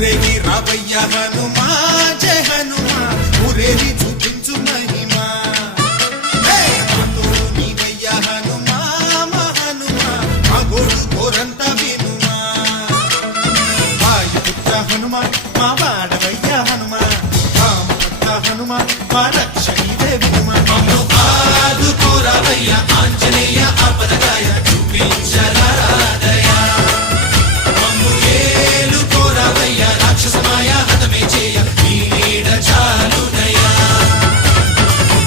ఊరేగి రావయ్య హనుమా జయ హనుమా ఊరేగి చూపించు మహిమా తోడు నీవయ్య హనుమా మా హనుమా మా గోడు కోరంత వినుమా వాయుపుత్ర హనుమా మా వాడవయ్య హనుమా రామభక్త హనుమా మా రక్షణీవే వినుమా ఆదుకోరావయ్య ఆంజనేయ ఆపదగాయ చూపించరాదయ మమ్ము ఏలుకోరావయ్య రాక్షసమాయ హతమే చేయ నీ నీడ చాలునయ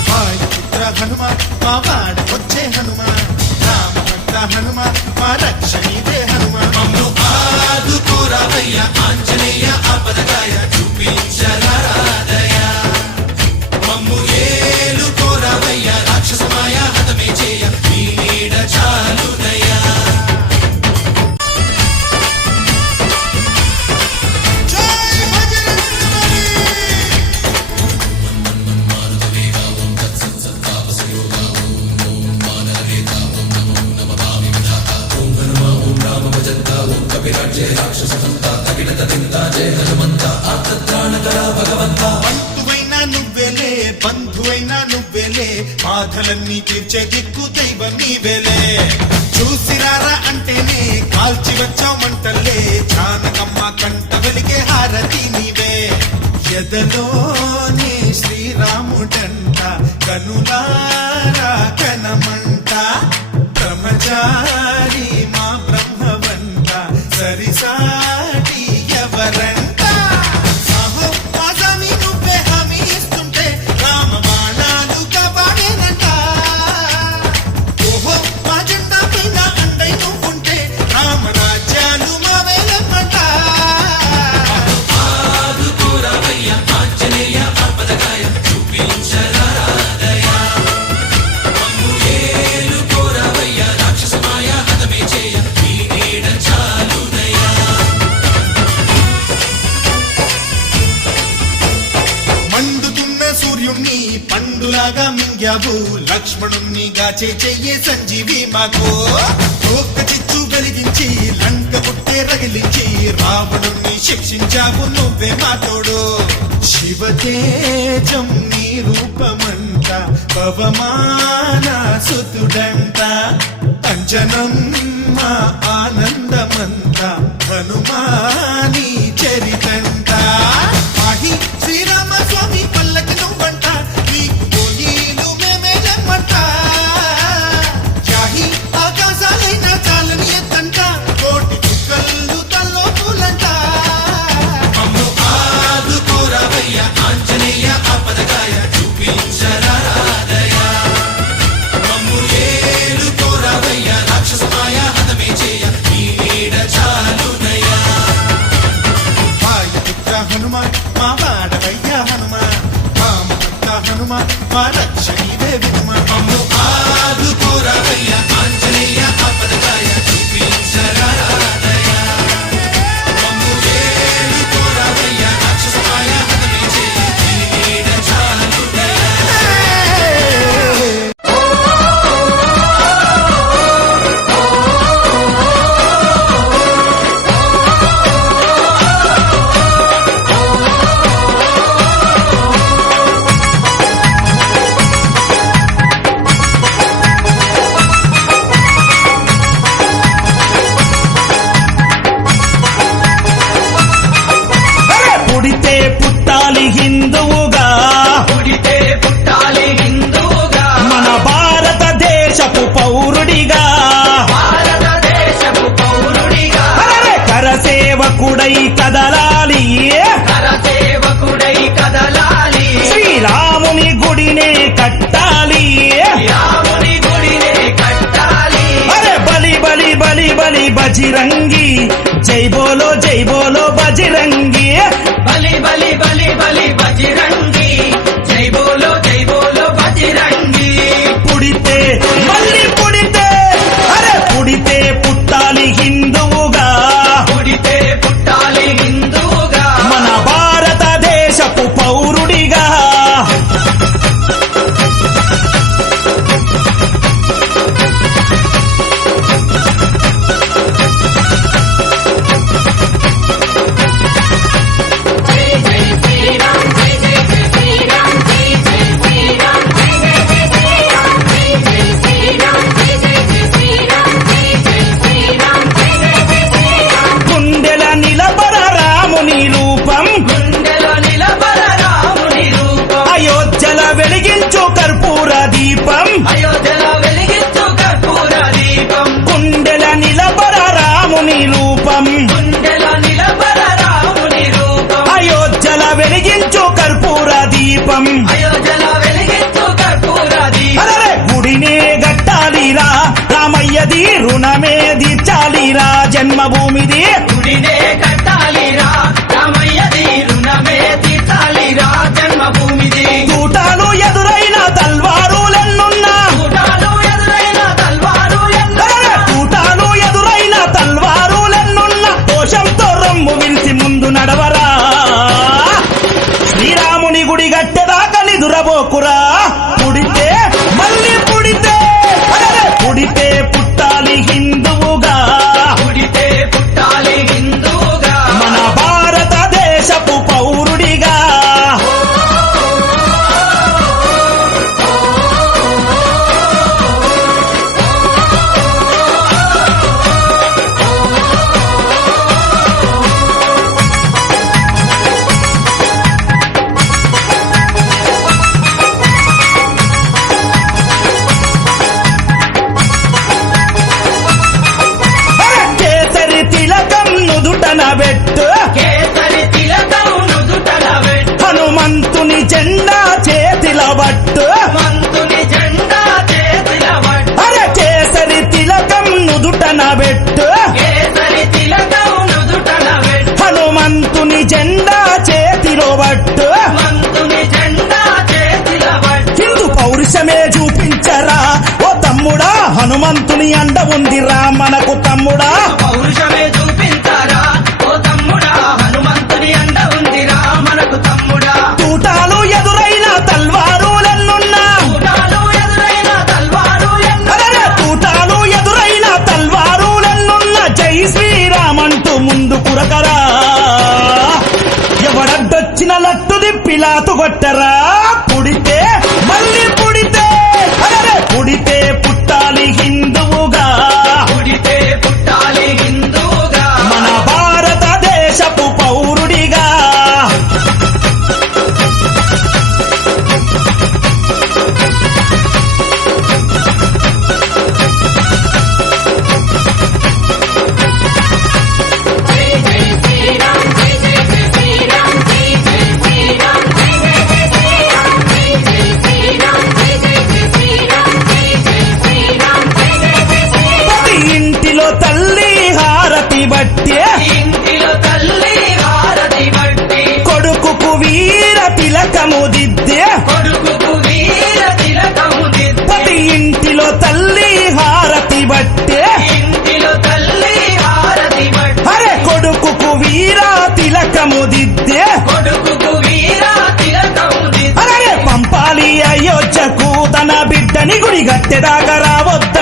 వాయుపుత్ర హనుమా మా వాడవచ్చే హనుమా రామభక్త హనుమా మా రక్షణీవే హనుమా మమ్ము ఆదుకోరావయ్య ఆంజనేయ ఆపదగాయ చూపించరాదయ మమ్ము ఏలుకోరావయ్య రాక్షసమాయ హతమే చేయ నీ నీడ చాలునయ బంధువైనా నువ్వేలే బంధువైనా నువ్వేలే బాధలన్నీ తీర్చే దిక్కు దైవం నీవేలే చూసిరారా అంటేనే కాల్చి వచ్చామంటలే జానకమ్మ కంట వెలిగే హారతి నీవే ఎదలోనే శ్రీరాముడంట కనులారా కనమంట బ్రహ్మచారి మా బ్రహ్మవంట సరిసాటి ఎవరంట పండులాగా మింగావు లక్ష్మణుణ్ణి గాచే చెయ్యే సంజీవి మాకు ఒక్క చిచ్చు వెలిగించి లంక పుట్టే రగిలించి రావణుణ్ణి శిక్షించావు నువ్వే మాతోడు శివతేజం నీ రూపమంట పవమాన సుతుడంట అంజనం మా ఆనందమంత హనుమాని చరితంట మాహి శ్రీరామ స్వామి పల్లకి నువ్వంట నీకు గోయీలు మేమే లెమ్మంట జాహి ఆకాశాలైనా చాలని ఎత్తంట కోటి చుక్కలు తల్లో పూలంట మమ్ము ఆదుకోరావయ్య ఆంజనేయ ఆపదగాయ చూపించరాదయ మమ్ము ఏలుకోరావయ్య రాక్షసమాయ హతమే చేయ నీ నీడ చాలునయ వాయుపుత్ర హనుమా మా వాడవయ్య హనుమా రామభక్త హనుమా మా రక్షణీవే వినుమా మమ్ము ఆదుకోరావయ్య ఆంజనేయ ఆపదగాయ చూపించరాదయ మమ్ము ఏలుకోరావయ్య రాక్షసమాయ హతమే చేయ నీ నీడ చాలునయ పుడితే పుట్టాలి హిందువుగా పుడితే పుట్టాలి హిందువుగా మన భారతదేశపు పౌరుడిగా భారతదేశపు పౌరుడిగా కరసేవకుడై కదలాలి కరసేవకుడై కదలాలి శ్రీరాముని గుడినే కట్టాలి రాముని గుడినే కట్టాలి అరే బలి బలి బలి బలి బజిరంగి జై బోలో బజిరంగి బలి బలి బలి బలి బజిరంగి జై బోలో బజిరంగి పుడితే మళ్ళీ పుడితే అరే పుడితే పుట్టాలి హిందువుగా పుడితే పుట్టాలి హిందువుగా మన భారతదేశపు పౌరుడిగా రామయ్యది రుణమే తీర్చాలిరా జన్మభూమిది గుడినే కట్టాలిరా రామయ్యది రుణమే తీర్చాలిరా జన్మభూమిది తూటాలు ఎదురైన తల్వారులెన్నున్నా గుడాలు ఎదురైన తల్వారు తూటాలు ఎదురైన తల్వారులెన్నున్నా దోషంతో రొమ్ము విరిసి ముందు నడవరా శ్రీరాముని గుడి గట్టెదాకా నిదురబోకురా పుడితే మళ్ళీ పుడితే పుడితే పుట్టాలి హిందువుగా గుడితే పుట్టాలి హిందూగా మన భారతదేశపు పౌరుడిగా కేసరి తిలకం నుదుటన పెట్టు కేసరి తిలకం నుదుటన పెట్టు హనుమంతుని జెండా చేతిల పట్టు మంతుని జెండా చేతిల పట్టు అరే కేసరి తిలకం నుదుటన పెట్టు కేసరి తిలకం నుదుటన పెట్టు హనుమంతుని జెండా చేతిలో పట్టు మంతుని జెండా చేతిల పట్టు హిందూ పౌరుషమే చూపించరా ఓ తమ్ముడా హనుమంతుని అండ ఉందిరా మనకు తమ్ముడా పౌరుషమే చూపించారా ఓ తమ్ముడా హనుమంతుని అండ ఉందిరా మనకు తమ్ముడా తూటాలు ఎదురైన తల్వారులెన్నున్నా గుడాలు ఎదురైన తల్వారు అరెరే, తూటాలు ఎదురైన తల్వారులెన్నున్నా జై శ్రీరామంటూ ముందు కురకరా ఎవడడ్డొచ్చిన లట్టు దిప్పిలాతు కొట్టరా పుడితే మళ్ళీ పుడితే అరెరే, పుడితే పుట్టాలి హిందువుగా గుడితే పుట్టాలి హిందూగా మన భారతదేశపు పౌరుడిగా ప్రతి ఇంటిలో తల్లి హారతి బట్టే ఇంటిలో తల్లి హారతి బట్టి కొడుకుకు వీర తిలకము దిద్దే కొడుకుకు వీర తిలకము దిద్ది ప్రతి ఇంటిలో తల్లి హారతి బట్టే ఇంటిలో తల్లి హారతి బట్టి అరే కొడుకుకు వీర తిలకము దిద్దే కొడుకుకు వీర తిలకము దిద్ది అరే పంపాలి అయోధ్యకు తన బిడ్డని గుడి గట్టెదాకా రావద్ద